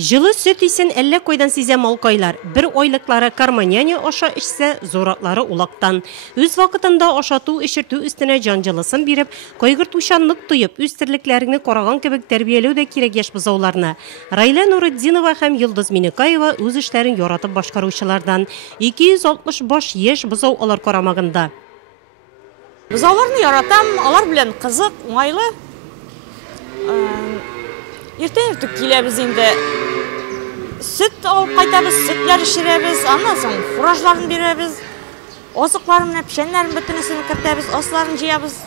Жылы süt isen әллә койдан сизе малкайлар. Бір ойлыклары карманяне аша ішсе, зоратлары улактан. Үз вакытында ашату, ишерту үстіне жанжылысын биреп, койгыртушанлык туйып, үз тірлікләріңні кораган кебек тәрбиелеу дә кирәк яш бузауларына. Райла Нурыддинова һәм Йылдыз Минекаева үз эшләрен яратып башкаручылардан. 260 баш яшь бузау алар карамагында. Бузауларны яратам, алар белән кызык, уңайлы. Иртен-иртүк киләбез инде. Süt алып кайтабыз, süтләр ишерәбез, аннан соң фуражларын бирәбез. Азыкларын, пешәннәрен бөтенесен кертәбез, асларын җыябыз.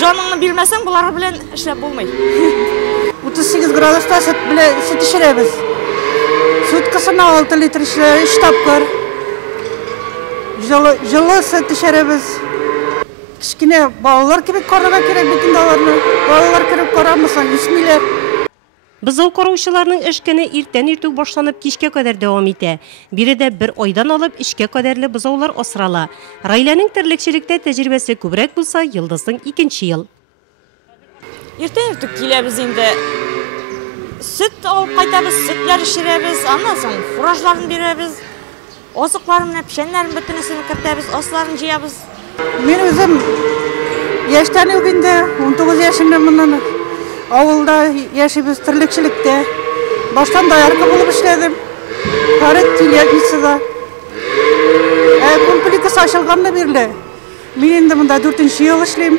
Җаныңны бирмәсәң, булар белән эшләп булмый. 38 градуста süt ишерәбез. Суткасына 6 литр ишерәбез, 3 тапкыр. Җылы süt ишерәбез. Кичкенә балалар кебек карарга кирәк бит инде аларны. Балалар кирәк карамасаң, үсмиләр. Бузау караучыларның эш көне иртән-иртүк башланып кичкә кадәр дәвам итә. Биредә бер айдан алып эшкә кадәрле бузаулар асрала. Райләнең терлекчелектә тәҗрибәсе күбрәк булса, Йылдызның 2нче ел. Иртән-иртүк киләбез инде. Süt алып кайтабыз, süтләр ишерәбез, аннан соң фуражларын бирәбез. Азыкларын, пешәннәрен бөтенесен кертәбез, асларын җыябыз. Мен үзем яшьтән үк инде 19 яшымнан авылда яшибез, терлекчелектә. Баштан даяркы булып эшләдем. Харит телевизорда. Комплекс ачылганда бирле. Мин инде монда 4нче ел эшлим.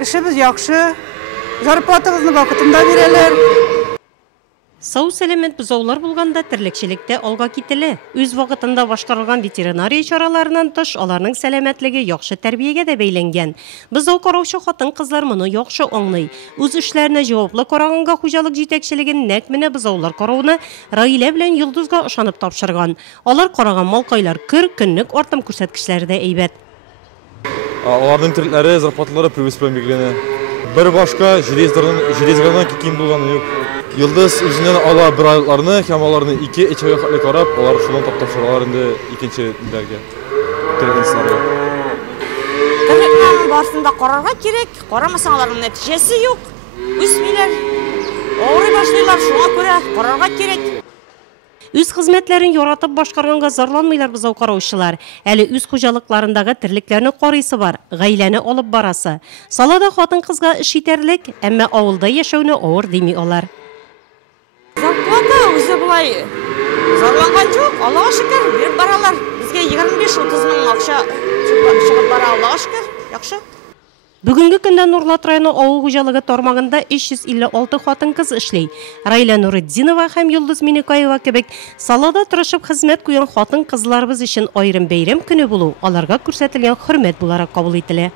Эшебез яхшы. Зарплатабызны вакытында бирәләр. Сау сәләмәт бузаулар булганда терлекчелектә алга кителә. Үз вакытында башкарылган ветеринария чараларынан тыш аларның сәламәтлеге яхшы тәрбиягә дә бәйләнгән. Бузау караучы хатын-кызлар моны яхшы аңлый. Үз эшләренә җаваплы караганга хуҗалык җитәкчелеген нәкъ менә бузаулар карауны Раилә белән Йылдызга ышанып тапшырган. Алар караган малкайлар көнлек артым күрсәткечләре дә әйбәт. Аларның терлекләре, зарплаталары привез белән билгеләнә. Бер башка железгадан ким булганы юк. Йылдыз үзеннән ала бер айлыкларны, һәм аларны 2 эчәгә хәтле карап, алар шуннан тапташыралар инде 2нче илдәргә. Терлекләргә. Терлекләрнең барсында карарга кирәк, карамасаң аларның нәтиҗәсе юк. Үсмиләр. Авырый башлыйлар, шуңа күрә карарга кирәк. Үз хезмәтләрен яратып башкарганга зарланмыйлар бузау караучылар. Әле үз хуҗалыкларындагы терлекләрне карыйсы бар, гаиләне алып барасы. Салада хатын-кызга эш итәрлек, әмма авылда яшәүне авыр дими алар. Зарплата үзе булай зарланган юк, Аллага шөкер, биреп баралар. Безгә 25-30 мең акча чыгып бара, Аллага шөкер, яхшы. Бүгенге көндә Нурлат районы авыл хуҗалыгы тармагында 356 хатын-кыз эшли. Райла Нурыддинова һәм Йылдыз Минекаева кебек салада тырышып хезмәт куйган хатын-кызларыбыз өчен аерым бәйрәм көне булу аларга күрсәтелгән хөрмәт буларак кабул ителә.